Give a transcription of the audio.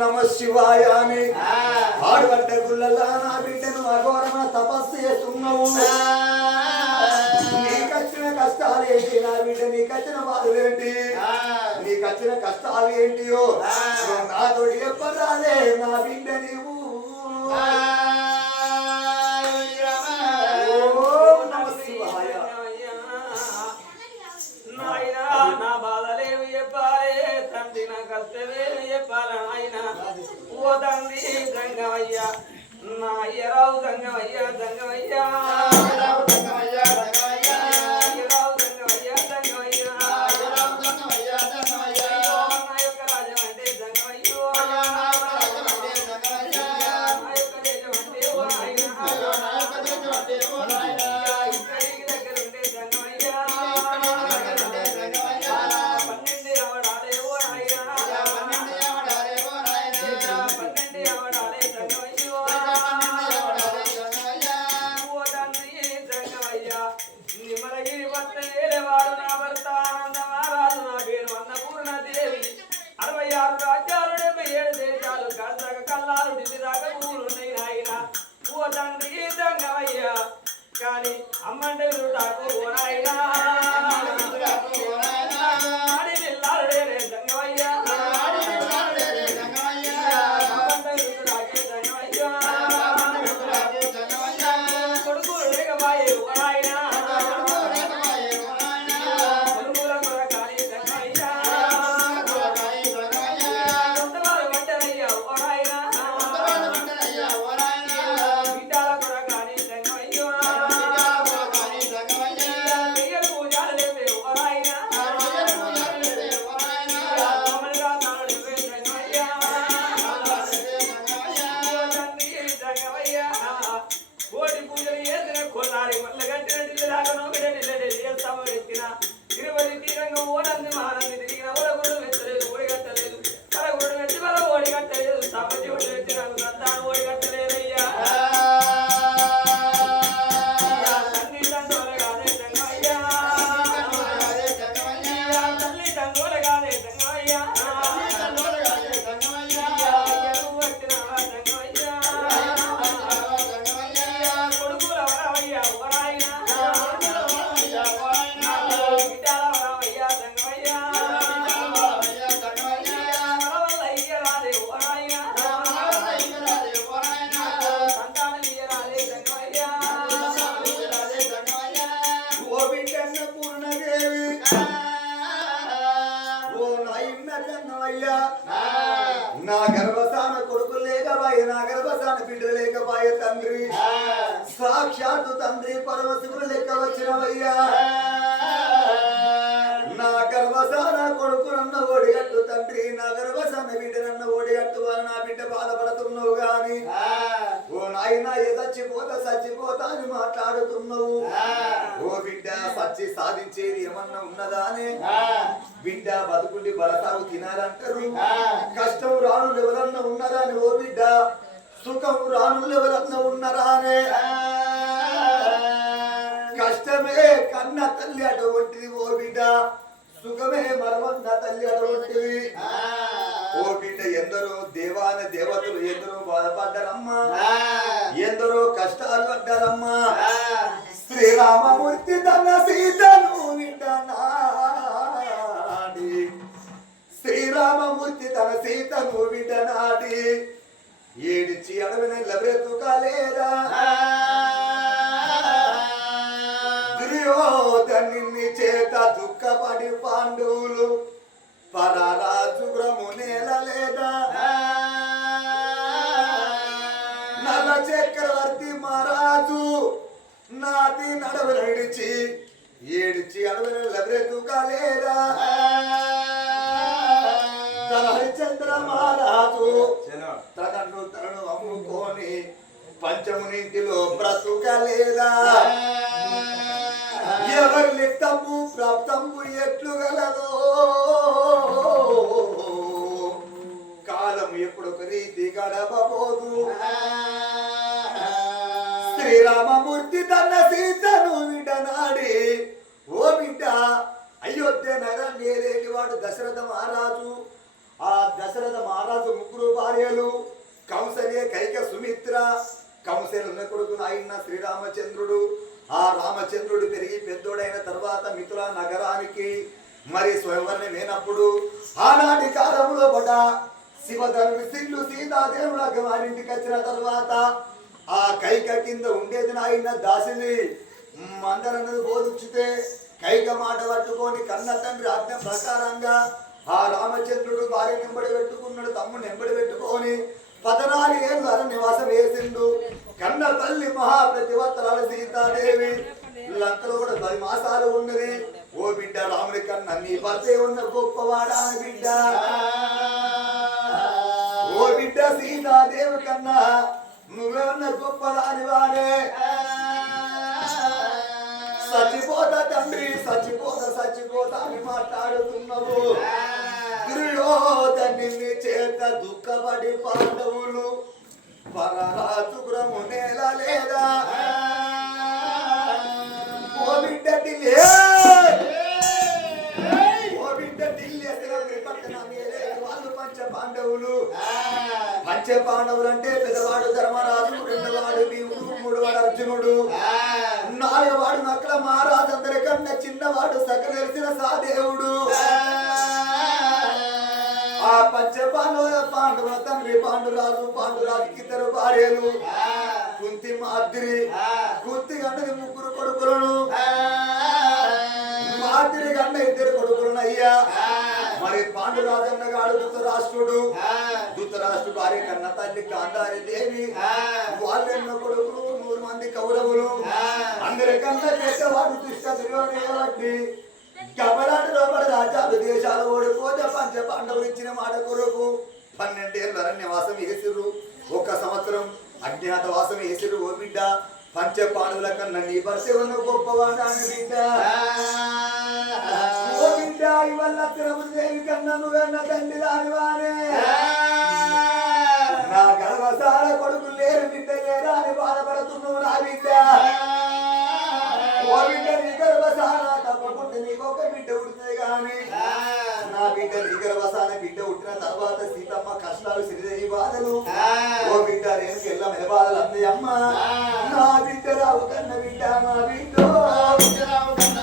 నమ శివాయ అని ఆడబడ్డ గుళ్ళల్లా నా బిడ్డను అఘోరమ తపస్సు చేస్తున్నావు. నీకు వచ్చిన కష్టాలు ఏంటి? నా బిడ్డ నీకు వచ్చిన బాధలు ఏంటి? నీకు వచ్చిన కష్టాలు ఏంటియో? నాతోటి చెప్పరాలే నా బిడ్డ కళ్ళక కల్లాలు ఊరున్నాయి నాయన. ఓ తండ్రి కానీ అమ్మంటే విరుటాకు ఓ నాయనా. తండ్రి. సాక్షాత్తు తండ్రి పరమశివుడు లెక్క వచ్చినవయ్యా. నా గర్భసాన కొడుకు నన్న ఓడిగట్టు తండ్రి. నా గర్భసాన బిడ్డ నన్న ఓడిగట్టు అని నా బిడ్డ బాధపడుతున్నావు గాని ఓ నాయన ఏ చచ్చిపోతా చచ్చిపోతా అని మాట్లాడుతున్నావు. ఓ బిడ్డ సచ్చి సాధించేది ఏమన్నా ఉన్నదా అని బిడ్డ బతుకుండి బలసాగు తినాలంటారు. కష్టం రాను ఎవరన్నా ఉన్నారా అని ఓ బిడ్డ. సుఖం రాను ఎవరన్నా ఉన్నారా అనే కష్టమే కన్న తల్లి అటువంటిది ఓ బిడ్డ సుఖమే మరవన్న తల్లి అటువంటిది ఓ బిడ్డ ఎందరో దేవాన దేవతలు ఎందరో బాధపడ్డారమ్మా. ఎందరో కష్టాలు పడ్డారమ్మా. శ్రీరామమూర్తి తన సీతను ఏడిచి అడవిన బ్రతుకలేరా దుర్యోధని చేత దుఃఖపడి పాండవులు పరరాజుగ్రము నేలలేదా? నల చక్రవర్తి మహారాజు నాటి నడవ నడిచి ఏడిచి అడవిన బ్రతుకలేదా తన హరిచంద్ర మహారాజు తనను తనను అమ్ముకొని పంచమునింటిలో బ్రతుకలేదా? ఎవరి లిఖితము ప్రాప్తము ఎట్లు గలదో? కాలం ఎప్పుడు ఒక రీతి గడపబోదు. శ్రీరామమూర్తి తన సీతను విడనాడి ఓ బిడ్డ అయోధ్య నగరం నేరేటి వాడు దశరథ మహారాజు? ఆ దశరథ మహారాజు ముగ్గురు భార్యలు కంసలే కైక సుమిత్ర. కంసలున్న కొడుకు ఆయన శ్రీరామచంద్రుడు. ఆ రామచంద్రుడు పెరిగి పెద్దోడైన తర్వాత మిథుల నగరానికి మరి స్వయంవరం లేనప్పుడు ఆనాటి కాలంలో పడ్డ శివధర్మి సిల్లు సీతాదేవుల వారింటికి వచ్చిన తర్వాత ఆ కైక కింద ఉండేది నాయన దాసిని. మందరన్నది బోధించితే కైక మాట పట్టుకొని కన్న తండ్రి ఆజ్ఞ ప్రకారంగా ఆ రామచంద్రుడు భార్య నింబడి పెట్టుకున్నాడు తమ్ముడు నింబడి పెట్టుకొని పదనాలు ఏళ్ళు అర నివాసం వేసిండు. కన్న తల్లి మహాప్రతివత్తరాలు సీతాదేవి. లంకలో కూడా పది మాసాలు ఉన్నది. ఓ బిడ్డ రాముడి కన్నా నీ భర్తే ఉన్న గొప్పవాడా బిడ్డ? ఓ బిడ్డ సీతాదేవి కన్నా నువ్వేమన్న గొప్పదాని వాడే? చచ్చిపోతా తండ్రి చచ్చిపోతా చచ్చిపోతా అని మాట్లాడుతున్నావు. దుర్యోధని చేత దుఃఖపడి పాండవులు పరహాతుగ్రము నేల లేదా? ఓ వాళ్ళు పంచ పాండవులు. పంచ పాండవులు అంటే పెద్దవాడు ధర్మరాజు రెండవాడు భీముడు మూడవాడు అర్జునుడు. నాలుగవాడు నక్కల మహారాజు అందరికన్నా చిన్నవాడు సకలెలిసిన సాదేవుడు దేవుడు. పంచ పాండవ పాండవ తండ్రి పాండురాజు పాండురాజుకి ఇద్దరు భార్యలు. కుంతి మాదిరి కుంతి గన్నది ముగ్గురు కొడుకులను. మాదిరి గన్న ఇద్దరు కొడుకులను అయ్యా. మరి పాండురాజన్న గాడు ధృతరాష్ట్రుడు ధృతరాష్ట్రుడు భార్య కన్న తల్లి గాంధారి దేవి వాళ్ళెన్నో కొడుకులు నూరు మంది కౌరవులు. అందరికన్నా చేసేవాడు దుష్ట దుర్యోధనబట్టి గబలాట లోపల రాజ్యాలు దేశాలు ఓడిపోతే పంచ పాండవులు ఇచ్చిన మాట కొరకు పన్నెండేళ్ళు అరణ్యవాసం వేసిర్రు ఒక సంవత్సరం అజ్ఞాతవాసం వేసిర్రు ఓ బిడ్డ. పంచ పాండవుల కన్నా నీ భర్త ఉన్న బిడ్డ. ఓ బిడ్డ ఇవల్ల తిరుమలదేవి కన్నా నువ్వన్న తండ్రి దానివానే నా గర్వసార కొడుకు లేరు బిడ్డ లేదా అని బాధపడుతున్నావు నా బిడ్డ. ఓ బిడ్డ నీ గర్వసార గర్భసాన బిడ్డ పుట్టిన తర్వాత సీతమ్మ కష్టాలు సిరిదేవి బాధలు. ఓ బిడ్డ నేను ఎల్ల మెలబాధలు అన్నయ్యమ్మ నా బిడ్డ రావు కన్న బిడ్డ నా బిడ్డ రావు కన్న